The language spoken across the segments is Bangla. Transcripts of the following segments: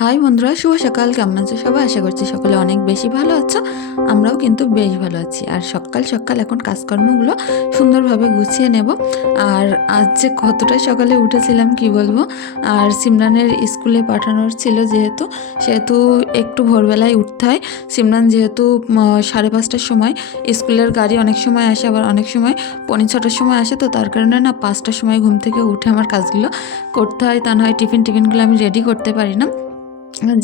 হাই বন্ধুরা, শুভ সকাল। কেমন আছো সবাই? আশা করছি সকলে অনেক বেশি ভালো আছো। আমরাও কিন্তু বেশ ভালো আছি। আর সকাল সকাল এখন কাজকর্মগুলো সুন্দরভাবে গুছিয়ে নেব। আর আজ যে কতটা সকালে উঠেছিলাম, কি বলব? আর সিমরানের স্কুলে পাঠানোর ছিল যেহেতু, সেহেতু একটু ভোরবেলায় উঠতে হয়। সিমরান যেহেতু সাড়ে পাঁচটার সময় স্কুলের গাড়ি অনেক সময় আসে, আবার অনেক সময় পৌনে ছটার সময় আসে। তো তার কারণে না, পাঁচটার সময় ঘুম থেকে উঠে আমার কাজগুলো করতে হয়। তা নয় টিফিন টিফিনগুলো আমি রেডি করতে পারি না।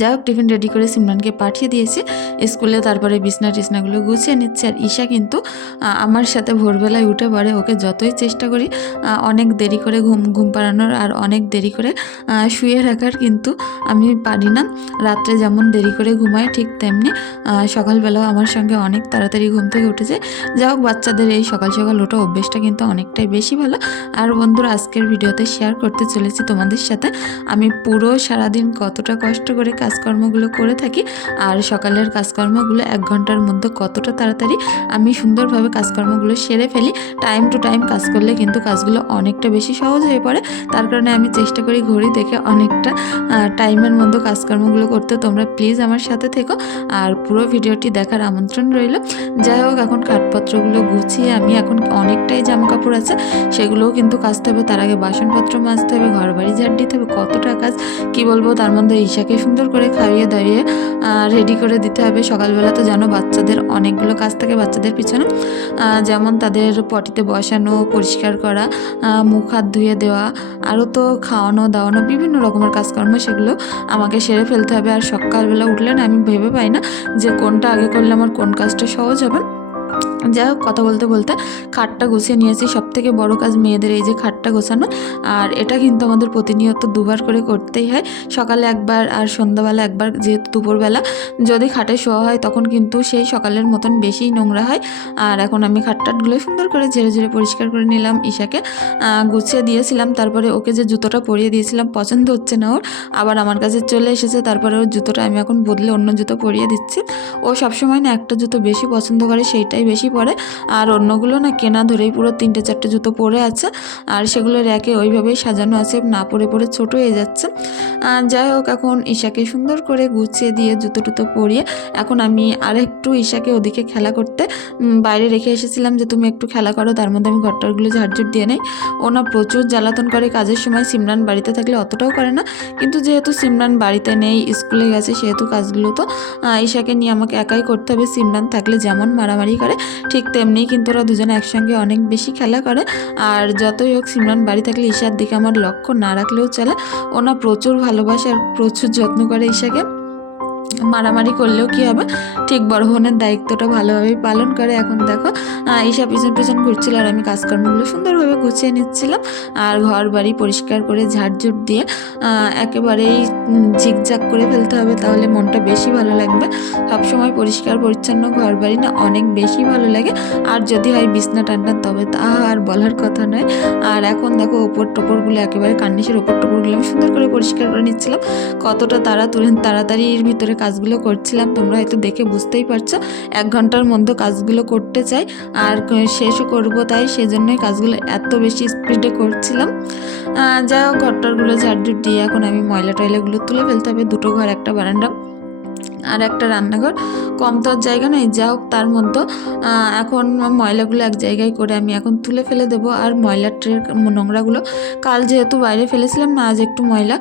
যাই হোক, টিফিন রেডি করে সিমরানকে পাঠিয়ে দিয়েছি। স্কুলে তারপরে বিছনা টিছনাগুলো গুছিয়ে নিচ্ছে। আর ঈশা কিন্তু আমার সাথে ভোরবেলায় উঠে পড়ে। ওকে যতই চেষ্টা করি অনেক দেরি করে ঘুম ঘুম পাড়ানোর আর অনেক দেরি করে শুয়ে রাখার কিন্তু আমি পারি না। রাত্রে যেমন দেরি করে ঘুমায় ঠিক তেমনি সকালবেলাও আমার সঙ্গে অনেক তাড়াতাড়ি ঘুম থেকে উঠে যায় যাই হোক, বাচ্চাদের এই সকাল সকাল ওঠা অভ্যেসটা কিন্তু অনেকটাই বেশি ভালো। আর বন্ধুরা, আজকের ভিডিওতে শেয়ার করতে চলেছি তোমাদের সাথে। আমি পুরো সারাদিন কতটা কষ্ট কাজকর্মগুলো করে থাকি। আর সকালের কাজকর্মগুলো এক ঘণ্টার মধ্যে কতটা তাড়াতাড়ি আমি সুন্দরভাবে কাজকর্মগুলো সেরে ফেলি টাইম টু টাইম কাজ করলে কিন্তু কাজগুলো অনেকটা বেশি সহজ হয়ে পড়ে। তার কারণে আমি চেষ্টা করি ঘড়ি দেখে অনেকটা টাইমের মধ্যে কাজকর্মগুলো করতে। তোমরা প্লিজ আমার সাথে থেকো। আর পুরো ভিডিওটি দেখার আমন্ত্রণ রইল। যাই হোক, এখন কাঠপত্রগুলো গুছিয়ে আমি এখন অনেকটাই জামা কাপড় আছে। সেগুলোও কিন্তু কাচতে হবে। তার আগে বাসনপত্র মাজতে হবে ঘর বাড়ি ঝাড় দিতে হবে। কতটা কাজ, কি বলব? তার মধ্যে ঈশাকে সুন্দর করে খাইয়ে দাইয়ে রেডি করে দিতে হবে। সকালবেলা তো জানো, বাচ্চাদের অনেকগুলো কাজ থাকে বাচ্চাদের পিছনে। যেমন তাদের পটিতে বসানো, পরিষ্কার করা মুখ হাত ধুয়ে দেওয়া, আরও তো খাওয়ানো, দাওয়ানো, বিভিন্ন রকমের কাজকর্ম সেগুলো আমাকে সেরে ফেলতে হবে। আর সকালবেলা উঠলে না, আমি ভেবে পাই না যে কোনটা আগে করলে আমার কোন কাজটা সহজ হবে। যাই হোক, কথা বলতে বলতে খাটটা গুছিয়ে নিয়েছি। সব থেকে বড় কাজ মেয়েদের এই যে খাটটা গোছানো। আর এটা কিন্তু আমাদের প্রতিনিয়ত দুবার করে করতেই হয়। সকালে একবার আর সন্ধ্যাবেলা একবার, যেহেতু দুপুরবেলা। যদি খাটে শোয়া হয়, তখন কিন্তু সেই সকালের মতন বেশিই নোংরা হয়। আর এখন আমি খাটটাটগুলো সুন্দর করে ঝেড়ে ঝেড়ে পরিষ্কার করে নিলাম ঈশাকে। গুছিয়ে দিয়েছিলাম। তারপরে ওকে যে জুতোটা পরিয়ে দিয়েছিলাম, পছন্দ হচ্ছে না ওর। আবার আমার কাছে চলে এসেছে। তারপরে ওর জুতোটা আমি এখন বদলে অন্য জুতো পরিয়ে দিচ্ছি। ও সবসময় না একটা জুতো বেশি পছন্দ করে, সেইটাই বেশি পরে আর অন্যগুলো না কেনা ধরেই পুরো তিনটে চারটে জুতো পরে আছে। আর সেগুলো র্যাকে ওইভাবেই সাজানো আছে, না পরে পরে ছোট হয়ে যাচ্ছে। আর যাই হোক, এখন ঈশাকে সুন্দর করে গুছিয়ে দিয়ে জুতো টুতো পরিয়ে এখন আমি আর একটু ঈশাকে ওদিকে খেলা করতে বাইরে রেখে এসেছিলাম যে তুমি একটু খেলা করো, তার মধ্যে আমি ঘরটারগুলো ঝাড়ঝুট দিয়ে নেই। ও না প্রচুর জ্বালাতন করে, কাজের সময় সিমরান বাড়িতে থাকলে অতটাও করে না। কিন্তু যেহেতু সিমরান বাড়িতে নেই, স্কুলে গেছে, সেহেতু কাজগুলো তো ঈশাকে নিয়ে আমাকে একাই করতে হবে। সিমরান থাকলে যেমন মারামারি করে ঠিক তেমনি কিন্তু ওরা দুজনে একসঙ্গে অনেক বেশি খেলা করে। আর যতই হোক, সিমরান বাড়ি থাকলে ঈশার দিকে আমার লক্ষ্য না রাখলেও চলে। ওনা প্রচুর ভালোবাসে আর প্রচুর যত্ন করে ঈশাকে। মারামারি করলেও কি হবে? ঠিক বড় বোনের দায়িত্বটা ভালোভাবেই পালন করে। এখন দেখো ঈশা পিছন পিছন ঘুরছিল আর আমি কাজকর্মগুলো সুন্দরভাবে গুছিয়ে নিচ্ছিলাম। আর ঘর বাড়ি পরিষ্কার করে ঝাড়ঝুট দিয়ে একেবারেই ঝিকঝাক করে ফেলতে হবে, তাহলে মনটা বেশি ভালো লাগবে। সবসময় পরিষ্কার, পরিচ্ছন্ন ঘর বাড়ি না, অনেক বেশি ভালো লাগে। আর যদি হয় বিছনা টান্না তবে তা আর বলার কথা নয়। আর এখন দেখো, ওপর টোপরগুলো একেবারে কান্নিসের ওপর টোপরগুলো আমি সুন্দর করে পরিষ্কার করে নিচ্ছিলাম। কতটা তারা তাড়াতাড়ির ভিতরে কাজগুলো করছিলাম, তোমরা হয়তো দেখে বুঝতেই পারছ। এক ঘণ্টার মধ্যে কাজগুলো করতে চাই, আর শেষও করব তাই সেজন্যই কাজগুলো এত বেশি স্পিডে করছিলাম। যাই হোক, ঘরটারগুলো ঝাড়ঝুট দিয়ে এখন আমি ময়লা টয়লাগুলো তুলে ফেলতে হবে, দুটো ঘর, একটা বারান্দা। আর একটা রান্নাঘর। কম তো জায়গা নেই, যা হোক তার মধ্যে। এখন ময়লাগুলো এক জায়গায় করে আমি এখন তুলে ফেলে দেবো। আর ময়লার ট্রের নোংরাগুলো, কাল যেহেতু বাইরে ফেলেছিলাম না, আজ একটু ময়লা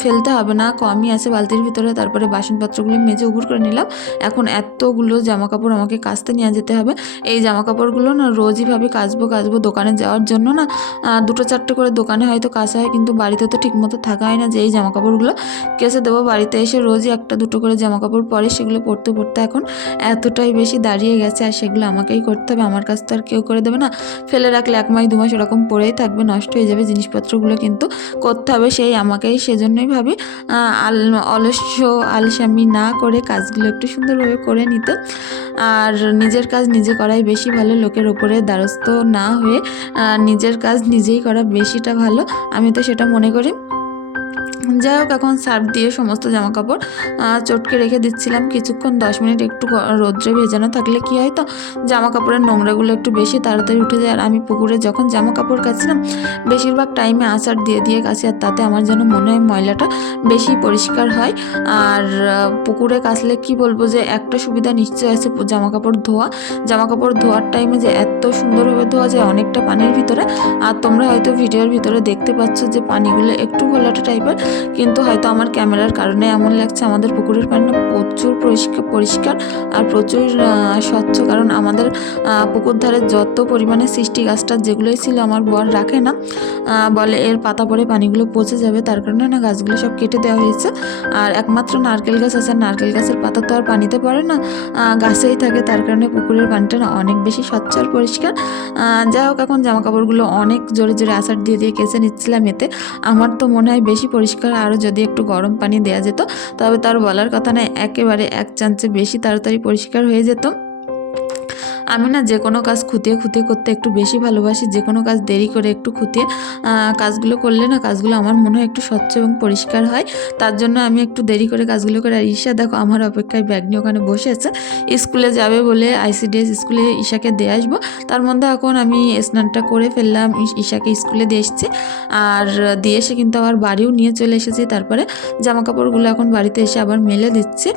ফেলতে হবে না। কমই আছে বালতির ভিতরে, তারপরে বাসনপত্রগুলো মেজে উপর করে নিলাম। এখন এতগুলো জামা কাপড় আমাকে কাচতে নিয়ে যেতে হবে। এই জামা কাপড়গুলো না রোজই ভাবে কাচবো কাচবো দোকানে যাওয়ার জন্য না। দুটো চারটে করে দোকানে হয়তো কাচা হয়, কিন্তু বাড়িতে তো ঠিকমতো থাকা হয় না যে এই জামা কাপড়গুলো কেসে দেবো বাড়িতে এসে রোজই একটা দুটো করে জামা কাপড় পরে সেগুলো পরতে পরতে এখন এতটাই বেশি দাঁড়িয়ে গেছে আর সেগুলো আমাকেই করতে হবে। আমার কাছ তো আর কেউ করে দেবে না। ফেলে রাখলে এক মাস, দু মাস ওরকম পরেই থাকবে, নষ্ট হয়ে যাবে জিনিসপত্রগুলো কিন্তু করতে হবে সেই আমাকেই সেজন্যই ভাবি। আল অলস্য আলসামি না করে কাজগুলো একটু সুন্দরভাবে করে নিতে। আর নিজের কাজ নিজে করাই বেশি ভালো, লোকের ওপরে দ্বারস্থ না হয়ে নিজের কাজ নিজেই করা বেশিটা ভালো। আমি তো সেটা মনে করি। যাই হোক, এখন সার্ফ দিয়ে সমস্ত জামা কাপড় চটকে রেখে দিচ্ছিলাম। কিছুক্ষণ দশ মিনিট একটু রোদ্রে ভেজানো থাকলে কি হয় তো জামা কাপড়ের নোংরাগুলো একটু বেশি তাড়াতাড়ি উঠে যায়। আর আমি পুকুরে যখন জামা কাপড় কাচ্ছিলাম, বেশিরভাগ টাইমে আচার দিয়ে দিয়ে কাছি আর তাতে আমার যেন মনে হয় ময়লাটা বেশি পরিষ্কার হয়। আর পুকুরে কাচলে কি বলব যে, একটা সুবিধা নিশ্চয় আছে জামা কাপড় ধোয়া। জামা কাপড় ধোয়ার টাইমে যে এত সুন্দরভাবে ধোয়া যায় অনেকটা পানির ভিতরে। আর তোমরা হয়তো ভিডিওর ভিতরে দেখতে পাচ্ছ যে, পানিগুলো একটু ঘোলাটে টাইপের কিন্তু হয়তো আমার ক্যামেরার কারণে এমন লাগছে আমাদের পুকুরের পানিটা প্রচুর পরিষ্কার পরিষ্কার আর প্রচুর স্বচ্ছ। কারণ আমাদের পুকুর ধারে যত পরিমাণে সৃষ্টি গাছটা যেগুলোই ছিল আমার বর রাখে না বলে এর পাতা পড়ে পানিগুলো পচে যাবে, তার কারণে না গাছগুলো সব কেটে দেওয়া হয়েছে। আর একমাত্র নারকেল গাছ আছে, নারকেল গাছের পাতা তো আর পানিতে পড়ে না গাছেই থাকে, তার কারণে পুকুরের পানিটা না অনেক বেশি স্বচ্ছ আর পরিষ্কার। যাই হোক, এখন জামাকাপড়গুলো অনেক জোরে জোরে আসার দিয়ে দিয়ে কেচে নিচ্ছিলাম এতে। আমার তো মনে হয় বেশি পরিষ্কার আরও যদি একটু গরম পানি দেওয়া যেত, তবে তার বলার কথা নয় একেবারে এক চান্সে বেশি তাড়াতাড়ি পরিষ্কার হয়ে যেত। আমি না যে কোনো কাজ খুঁটিয়ে খুঁটিয়ে করতে একটু বেশি ভালোবাসি যে কোনো কাজ দেরি করে একটু খুঁতিয়ে কাজগুলো করলে না কাজগুলো আমার মনে হয় একটু স্বচ্ছ এবং পরিষ্কার হয়। তার জন্য আমি একটু দেরি করে কাজগুলো করে আর ঈশা দেখো আমার অপেক্ষায় ব্যাগ নিয়ে ওখানে বসে আছে। স্কুলে যাবে বলে আইসিডিএস স্কুলে ঈশাকে দিয়ে আসব। তার মধ্যে এখন আমি স্নানটা করে ফেললাম ঈশাকে স্কুলে দিয়ে এসেছি। আর দিয়ে এসে কিন্তু আবার বাড়িও নিয়ে চলে এসেছি। তারপরে জামা কাপড়গুলো এখন বাড়িতে এসে আবার মেলে দিচ্ছে।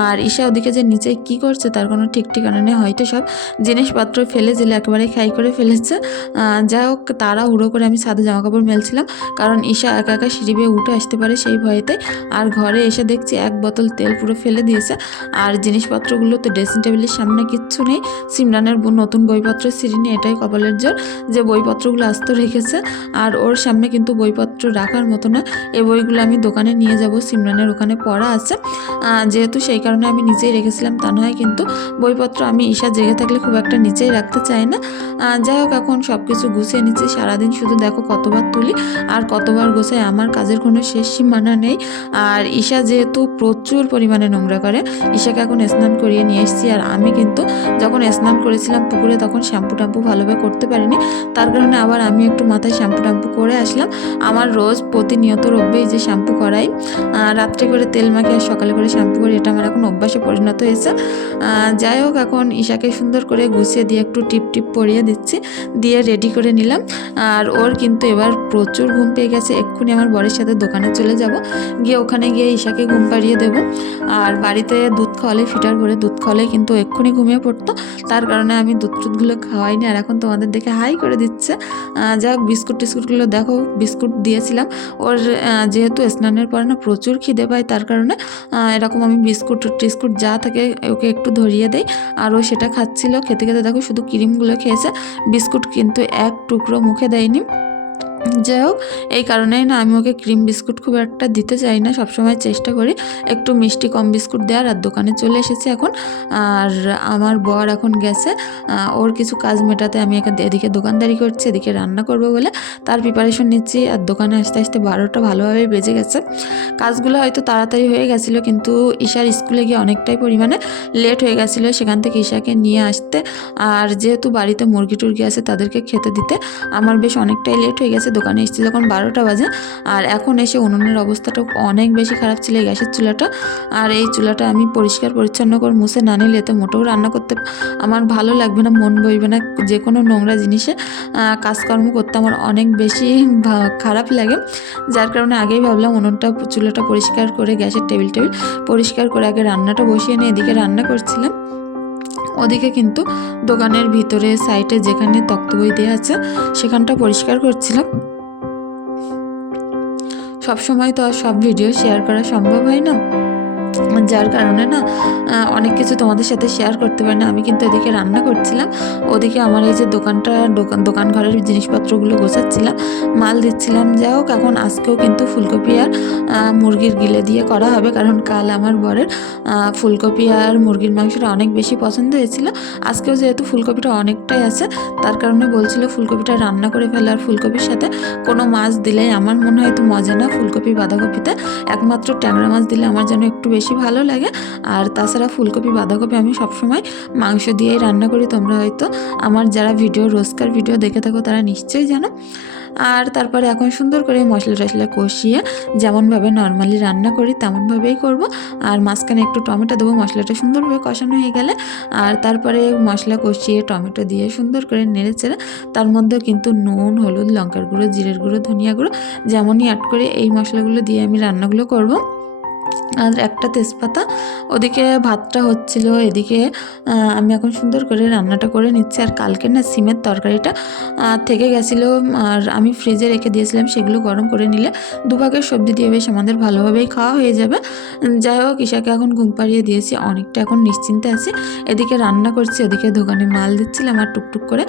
আর ঈশা ওদিকে যে নিচে কি করছে তার কোনো ঠিক ঠিকানা নেই, হয়তো সব জিনিসপত্র ফেলে দিলে একেবারে খাই করে ফেলেছে। যাই হোক, তারা হুড়ো করে আমি সাদা জামা কাপড় মেলছিলাম, কারণ ঈশা একা একা সিঁড়ি বেয়ে উঠে আসতে পারে সেই ভয়েতে। আর ঘরে এসে দেখছি এক বোতল তেল পুরো ফেলে দিয়েছে। আর জিনিসপত্রগুলো তো ড্রেসিং টেবিলের সামনে কিচ্ছু নেই। সিমরানের নতুন বইপত্র সিঁড়ি নিয়ে এটাই কপালের জোর যে বইপত্রগুলো আস্ত রেখেছে। আর ওর সামনে কিন্তু বইপত্র রাখার মতো না। এই বইগুলো আমি দোকানে নিয়ে যাব, সিমরানের ওখানে পড়া আছে। যেহেতু সেই কারণে আমি নিজেই রেখেছিলাম, তা নয় কিন্তু বইপত্র আমি ঈশা জেগে থাকলে খুব একটা নিচেই রাখতে চায় না। যাই হোক, এখন সব কিছু গুছিয়ে নিচ্ছি। সারাদিন শুধু দেখো কতবার তুলি, আর কতবার গোছাই। আমার কাজের কোনো শেষ সীমানা নেই। আর ঈশা যেহেতু প্রচুর পরিমাণে নোংরা করে, ঈশাকে এখন স্নান করিয়ে নিয়ে এসেছি। আর আমি কিন্তু যখন স্নান করেছিলাম পুকুরে, তখন শ্যাম্পু ট্যাম্পু ভালোভাবে করতে পারিনি। তার কারণে আবার আমি একটু মাথায় শ্যাম্পু ট্যাম্পু করে আসলাম। আমার রোজ প্রতিনিয়ত অভ্যেস যে শ্যাম্পু করাই। রাত্রে করে তেল মাখি আর সকালে করে শ্যাম্পু করি, এটা আমার এখন অভ্যাসে পরিণত হয়েছে। যাই হোক, এখন ঈশাকে সুন্দর গুছিয়ে দিয়ে একটু টিপ টিপ পরিয়ে দিচ্ছি, দিয়ে রেডি করে নিলাম। আর ওর কিন্তু এবার প্রচুর ঘুম পেয়ে গেছে, এক্ষুনি আমার বরের সাথে দোকানে চলে যাব। গিয়ে ওখানে গিয়ে ঈশাকে ঘুম পাড়িয়ে দেবো। আর বাড়িতে দুধ খাওয়ালে ফিটার করে দুধ খাওয়ালে কিন্তু এক্ষুনি ঘুমিয়ে পড়তো। তার কারণে আমি দুধ টুধগুলো খাওয়াইনি আর এখন তোমাদের দেখে হাই করে দিচ্ছে। যাক, বিস্কুট টিস্কুটগুলো দেখো, বিস্কুট দিয়েছিলাম। ওর যেহেতু স্নানের পরে না প্রচুর খিদে পায়, তার কারণে এরকম আমি বিস্কুট টিস্কুট যা থাকে ওকে একটু ধরিয়ে দেই। আর ও সেটা খাচ্ছিল। খেতে খেতে দেখো শুধু ক্রিমগুলো খেয়েছে। বিস্কুট কিন্তু এক টুকরো মুখে দেয়নি। যাই হোক, এই কারণেই না আমি ওকে ক্রিম বিস্কুট খুব একটা দিতে চাই না, সবসময় চেষ্টা করি একটু মিষ্টি কম বিস্কুট দেওয়ার আর দোকানে চলে এসেছি এখন। আর আমার বর এখন গেছে ওর কিছু কাজ মেটাতে আমি এদিকে দোকানদারি করছি, এদিকে রান্না করব বলে তার প্রিপারেশন নিচ্ছি। আর দোকানে আসতে আসতে বারোটা ভালোভাবেই বেজে গেছে। কাজগুলো হয়তো তাড়াতাড়ি হয়ে গেছিল, কিন্তু ঈশার স্কুলে গিয়ে অনেকটাই পরিমাণে লেট হয়ে গেছিল, সেখান থেকে ঈশাকে নিয়ে আসতে। আর যেহেতু বাড়িতে মুরগি টুরগি আছে তাদেরকে খেতে দিতে, আমার বেশ অনেকটাই লেট হয়ে গেছে দোকানে এসেছি যখন বারোটা বাজে, আর এখন এসে উনুনের অবস্থাটা অনেক বেশি খারাপ ছিল এই গ্যাসের চুলাটা। আর এই চুলাটা আমি পরিষ্কার পরিচ্ছন্ন করে মুছে না নিলে এতে মোটেও রান্না করতে আমার ভালো লাগবে না, মন বইবে না যে কোনো নোংরা জিনিসে। কাজকর্ম করতে আমার অনেক বেশি খারাপ লাগে। যার কারণে আগেই ভাবলাম উনুনটা, চুলাটা পরিষ্কার করে, গ্যাসের টেবিল টেবিল পরিষ্কার করে আগে রান্নাটা বসিয়ে নিয়ে এদিকে রান্না করছিলাম। ওদিকে কিন্তু দোকানের ভিতরে সাইডে যেখানে তক্ত বই দেওয়া আছে, সেখানটা পরিষ্কার করছিলাম। সব সময় তো আর সব ভিডিও শেয়ার করা সম্ভব হয় না। যার কারণে না অনেক কিছু তোমাদের সাথে শেয়ার করতে পারি না। আমি কিন্তু এদিকে রান্না করছিলাম। ওদিকে আমার এই যে দোকানটা, দোকান দোকান ঘরের জিনিসপত্রগুলো গোছাচ্ছিলাম। মাল দিচ্ছিলাম। যাই হোক, এখন আজকেও কিন্তু ফুলকপি আর মুরগির গিলে দিয়ে করা হবে। কারণ কাল আমার বরের ফুলকপি আর মুরগির মাংসটা অনেক বেশি পছন্দ হয়েছিল। আজকেও যেহেতু ফুলকপিটা অনেকটাই আছে, তার কারণে বলছিল ফুলকপিটা রান্না করে ফেলে। আর ফুলকপির সাথে কোনো মাছ দিলেই আমার মনে হয় তো মজা না ফুলকপি বাঁধাকপিতে। একমাত্র ট্যাংরা মাছ দিলে আমার যেন একটু বেশি ভালো লাগে। আর তাছাড়া ফুলকপি, বাঁধাকপি আমি সবসময় মাংস দিয়েই রান্না করি, তোমরা হয়তো আমার যারা ভিডিও, রোজকার ভিডিও দেখে থাকো তারা নিশ্চয়ই জানো। আর তারপরে এখন সুন্দর করে মশলা টশলা কষিয়ে যেমনভাবে নর্মালি রান্না করি, তেমনভাবেই করব। আর মাঝখানে একটু টমেটো দেবো, মশলাটা সুন্দরভাবে কষানো হয়ে গেলে। আর তারপরে মশলা কষিয়ে টমেটো দিয়ে সুন্দর করে নেড়ে চেড়ে, তার মধ্যে কিন্তু নুন, হলুদ, লঙ্কার গুঁড়ো, জিরের গুঁড়ো, ধনিয়া গুঁড়ো, যেমনই অ্যাড করে এই মশলাগুলো দিয়ে আমি রান্নাগুলো করব। আর একটা তেজপাতা, ওদিকে ভাতটা হচ্ছিল, এদিকে আমি এখন সুন্দর করে রান্নাটা করে নিচ্ছি। আর কালকে না সিমের তরকারিটা থেকে গেছিল, আর আমি ফ্রিজে রেখে দিয়েছিলাম, সেগুলো গরম করে নিলে দুভাগের সবজি দিয়ে বেশ আমাদের ভালোভাবেই খাওয়া হয়ে যাবে। যাই হোক, ঈশাকে এখন ঘুম পাড়িয়ে দিয়েছি, অনেকটা এখন নিশ্চিন্তে আছি। এদিকে রান্না করছি, ওদিকে দোকানে মাল দিচ্ছিলাম আর টুকটুক করে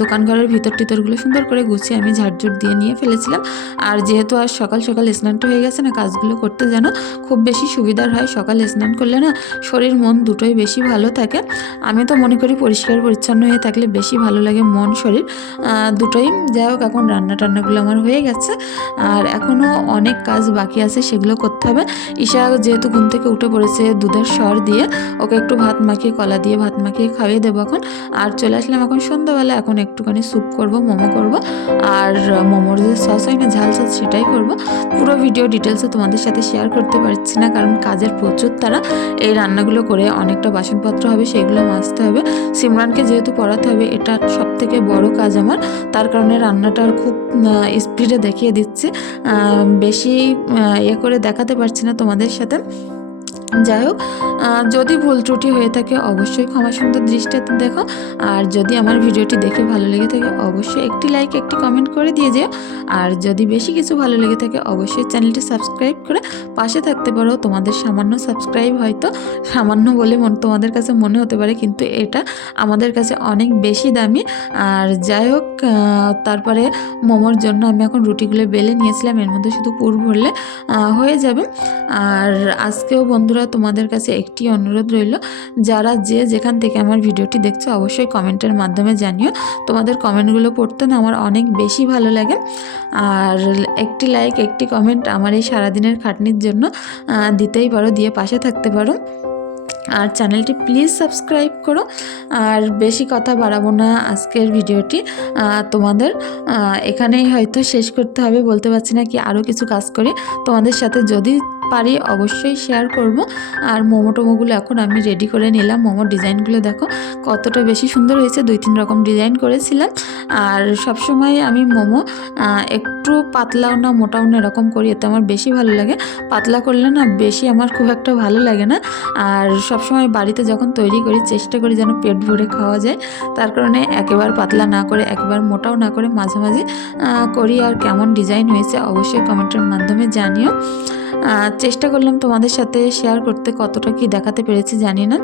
দোকান ঘরের ভিতর টিতরগুলো সুন্দর করে গুছিয়ে আমি ঝাড়ঝুট দিয়ে নিয়ে ফেলেছিলাম। আর যেহেতু আর সকাল সকাল স্নানটা হয়ে গেছে না, কাজগুলো করতে যেন খুব বেশি সুবিধার হয়, সকালে স্নান করলে না শরীর মন দুটোই বেশি ভালো থাকে। আমি তো মনে করি পরিষ্কার পরিচ্ছন্ন হয়ে থাকলে বেশি ভালো লাগে মন, শরীর। দুটোই যাই হোক, এখন রান্না টান্নাগুলো আমার হয়ে গেছে। আর এখনও অনেক কাজ বাকি আছে, সেগুলো করতে হবে। ঈশা যেহেতু ঘুম থেকে উঠে পড়েছে দুধের স্বর দিয়ে, ওকে একটু ভাত মাখিয়ে, কলা দিয়ে ভাত মাখিয়ে খাইয়ে দেবো এখন। আর চলে আসলাম এখন সন্ধ্যাবেলা, এখন একটুখানি স্যুপ করব, মোমো করব। আর মোমোর যে সস হয় না, ঝাল সস সেটাই করব। পুরো ভিডিও ডিটেলসে তোমাদের সাথে শেয়ার করতে পারছি না, কারণ কাজের প্রচুর তারা। এই রান্নাগুলো করে অনেকটা বাসনপত্র হবে, সেগুলো মাজতে হবে। সিমরানকে যেহেতু পড়াতে হবে, এটা সব থেকে বড় কাজ আমার। তার কারণে রান্নাটার খুব স্পিডে দেখিয়ে দিচ্ছি। বেশি ইয়ে করে দেখাতে পারছি না তোমাদের সাথে। যাই হোক যদি ভুল ত্রুটি হয়ে থাকে অবশ্যই ক্ষমা সুন্দর দৃষ্টিতে দেখো। আর যদি আমার ভিডিওটি দেখে ভালো লেগে থাকে, অবশ্যই একটি লাইক একটি কমেন্ট করে দিয়ে যেও। আর যদি বেশি কিছু ভালো লেগে থাকে, অবশ্যই চ্যানেলটি সাবস্ক্রাইব করে পাশে থাকতে পারো। তোমাদের সামান্য সাবস্ক্রাইব হয়তো, সামান্য বলে মন, তোমাদের কাছে মনে হতে পারে, কিন্তু এটা আমাদের কাছে অনেক বেশি দামি। আর যাই হোক তারপরে মোমোর জন্য আমি এখন রুটিগুলো বেলে নিয়েছিলাম, এর মধ্যে শুধু পুর ভরলে হয়ে যাবে। আর আজকেও বন্ধুরা তোমাদের কাছে একটি অনুরোধ রইল, যারা যে যেখান থেকে আমার ভিডিওটি দেখছ, অবশ্যই কমেন্টের মাধ্যমে জানিও। তোমাদের কমেন্টগুলো পড়তে না আমার অনেক বেশি ভালো লাগে। আর একটি লাইক একটি কমেন্ট আমার এই সারাদিনের খাটনির জন্য দিতেই পারো, দিয়ে পাশে থাকতে পারো। আর চ্যানেলটি প্লিজ সাবস্ক্রাইব করো। আর বেশি কথা বাড়াবো না আজকের ভিডিওটি। তোমাদের এখানেই হয়তো শেষ করতে হবে, বলতে পারছি না কি আরও কিছু কাজ করে। তোমাদের সাথে যদি পারি অবশ্যই শেয়ার করব। আর মোমো টোমোগুলো এখন আমি রেডি করে নিলাম। মোমোর ডিজাইনগুলো দেখো কতটা বেশি সুন্দর হয়েছে। দুই তিন রকম ডিজাইন করেছিলাম। আর সবসময় আমি মোমো একটু পাতলাও না, মোটাও না, এরকম করি। এতে আমার বেশি ভালো লাগে। পাতলা করলে না বেশি আমার খুব একটা ভালো লাগে না। আর সবসময় বাড়িতে যখন তৈরি করি, চেষ্টা করি যেন পেট ভরে খাওয়া যায়। তার কারণে একেবারে পাতলা না করে, একেবারে মোটাও না করে মাঝামাঝি করি। আর কেমন ডিজাইন হয়েছে অবশ্যই কমেন্টের মাধ্যমে জানিও। চেষ্টা করলাম তোমাদের সাথে শেয়ার করতে কতটা কি দেখাতে পেরেছি জানি না।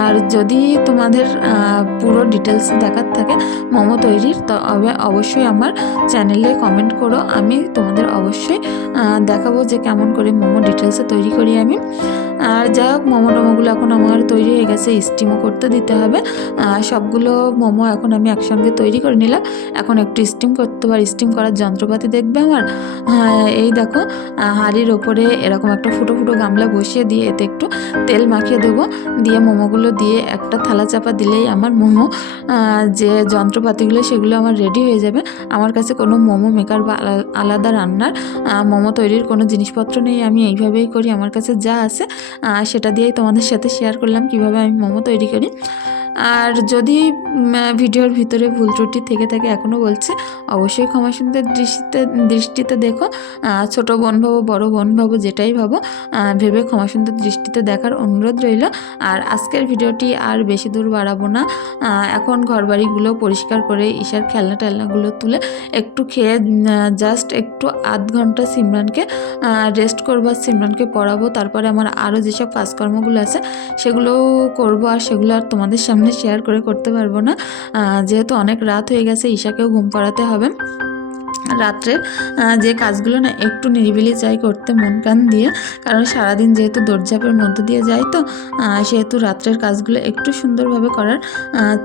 আর যদি তোমাদের পুরো ডিটেলস দেখার থাকে মোমো তৈরির তবে অবশ্যই আমার চ্যানেলে কমেন্ট করো। আমি তোমাদের অবশ্যই দেখাবো যে কেমন করে মোমো ডিটেলসে তৈরি করি আমি। আর যাই হোক মোমো টোমোগুলো এখন আমার তৈরি হয়ে গেছে স্টিমও করতে দিতে হবে। সবগুলো মোমো এখন আমি একসঙ্গে তৈরি করে নিলাম। এখন একটু স্টিম করতে পারি স্টিম করার যন্ত্রপাতি দেখবে আমার। হ্যাঁ, এই দেখো হাঁড়ির ওপরে এরকম একটা ফুটো ফুটো গামলা বসিয়ে দিয়ে এতে একটু তেল মাখিয়ে দেবো। দিয়ে মোমোগুলো দিয়ে একটা থালা চাপা দিলেই আমার মোমো যে যন্ত্রপাতিগুলো সেগুলো আমার রেডি হয়ে যাবে। আমার কাছে কোনো মোমো মেকার বা আলা- আলাদা রান্নার মোমো তৈরির কোনো জিনিসপত্র নেই। আমি এইভাবেই করি। আমার কাছে যা আছে সেটা দিয়েই তোমাদের সাথে শেয়ার করলাম কীভাবে আমি মোমো তৈরি করি। আর যদি ভিডিওর ভিতরে ভুল ত্রুটি থেকে থাকে এখনও বলছে, অবশ্যই ক্ষমা সুন্দর দৃষ্টিতে দৃষ্টিতে দেখো। ছোট বোন ভাবো, বড় বোন ভাবো, যেটাই ভাবো ভেবে ক্ষমা সুন্দর দৃষ্টিতে দেখার অনুরোধ রইল। আর আজকের ভিডিওটি আর বেশি দূর বাড়াবো না। এখন ঘরবাড়িগুলো পরিষ্কার করে ঈশার খেলনা টেলনাগুলো তুলে একটু খেয়ে জাস্ট একটু আধ ঘণ্টা সিমরানকে রেস্ট করব, আর সিমরানকে পড়াবো। তারপরে আমার আরও যেসব কাজকর্মগুলো আছে, সেগুলোও করব। আর সেগুলো আর তোমাদের সামনে শেয়ার করে করতে পারব না। যেহেতু অনেক রাত হয়ে গেছে ঈশাকেও ঘুম পাড়াতে হবে। রাত্রে যে কাজগুলো না একটু নিরিবিলি চাই করতে মন কান দিয়ে, কারণ সারাদিন যেহেতু দৌড়ঝাঁপের মধ্য দিয়ে যাই তো সেহেতু রাত্রের কাজগুলো একটু সুন্দরভাবে করার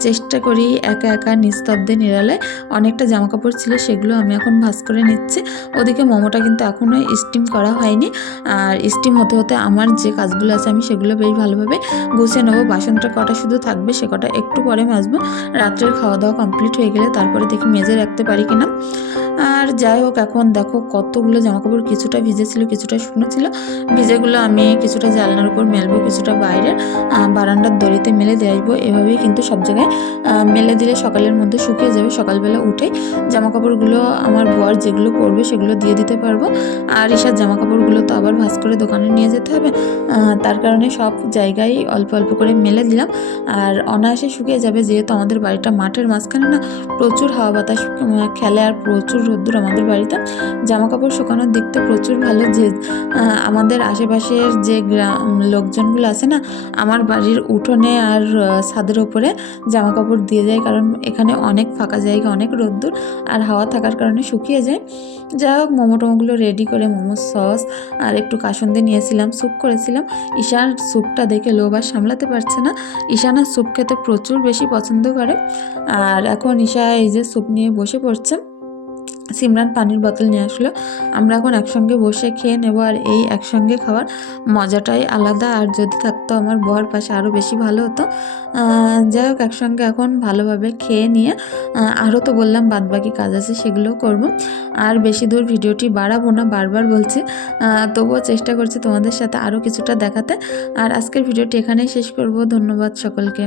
চেষ্টা করি একা একা নিস্তব্ধে নিরালায় অনেকটা জামা কাপড় ছিল সেগুলো আমি এখন ভাঁজ করে নিচ্ছি। ওদিকে মোমোটা কিন্তু এখনও স্টিম করা হয়নি। আর স্টিম হতে হতে আমার যে কাজগুলো আছে আমি সেগুলো বেশ ভালোভাবে গুছিয়ে নেব। বাসনটা কটা শুধু থাকবে সে কটা একটু পরে মাজবো। রাত্রের খাওয়া দাওয়া কমপ্লিট হয়ে গেলে তারপরে দেখি মেজে রাখতে পারি কিনা। আর আর যাই হোক, এখন দেখো কতগুলো জামাকাপড় কিছুটা ভিজেছিল, কিছুটা শুকনো ছিল। ভিজেগুলো আমি কিছুটা জানলার উপর মেলবো, কিছুটা বাইরের বারান্দার দড়িতে মেলে দিয়ে আসব। এভাবেই কিন্তু সব জায়গায় মেলে দিলে সকালের মধ্যে শুকিয়ে যাবে। সকালবেলা উঠে জামা কাপড়গুলো আমার বর যেগুলো পরবে সেগুলো দিয়ে দিতে পারব। আর ঈশার জামা কাপড়গুলো তো আবার ভাঁজ করে দোকানে নিয়ে যেতে হবে। তার কারণে সব জায়গায় অল্প অল্প করে মেলে দিলাম। আর অনায়াসে শুকিয়ে যাবে, যেহেতু আমাদের বাড়িটা মাঠের মাঝখানে না, প্রচুর হাওয়া বাতাস খেলে আর প্রচুর রোদ্দুর আমাদের বাড়িতে জামা কাপড় শুকানোর দিকটা প্রচুর ভালো। যে আমাদের আশেপাশের যে গ্রাম লোকজনগুলো আছে না, আমার বাড়ির উঠোনে আর ছাদের ওপরে জামা কাপড় দিয়ে যায় কারণ এখানে অনেক ফাঁকা জায়গা, অনেক রোদ্দুর আর হাওয়া থাকার কারণে শুকিয়ে যায়। যাই হোক মোমো টোমোগুলো রেডি করে মোমো সস আর একটু কাসুন্দি নিয়েছিলাম স্যুপ করেছিলাম। ঈশার স্যুপটা দেখে লোভ আর সামলাতে পারছে না। ঈশা না স্যুপ খেতে প্রচুর বেশি পছন্দ করে। আর এখন ঈশা এই যে স্যুপ নিয়ে বসে পড়ছে। সিমরান পানির বোতল নিয়ে আসলো। আমরা এখন একসঙ্গে বসে খেয়ে নেব আর এই একসঙ্গে খাওয়ার মজাটাই আলাদা। আর যদি থাকতো আমার বর, পাশে আরও বেশি ভালো হতো। যাই হোক, একসঙ্গে এখন ভালোভাবে খেয়ে নিয়ে আরও তো বললাম বাদবাকি কাজ আছে, সেগুলোও করব। আর বেশি দূর ভিডিওটি বাড়াবো না, বারবার বলছি। তবুও চেষ্টা করছি তোমাদের সাথে আরও কিছুটা দেখাতে। আর আজকের ভিডিওটি এখানেই শেষ করব। ধন্যবাদ সকলকে।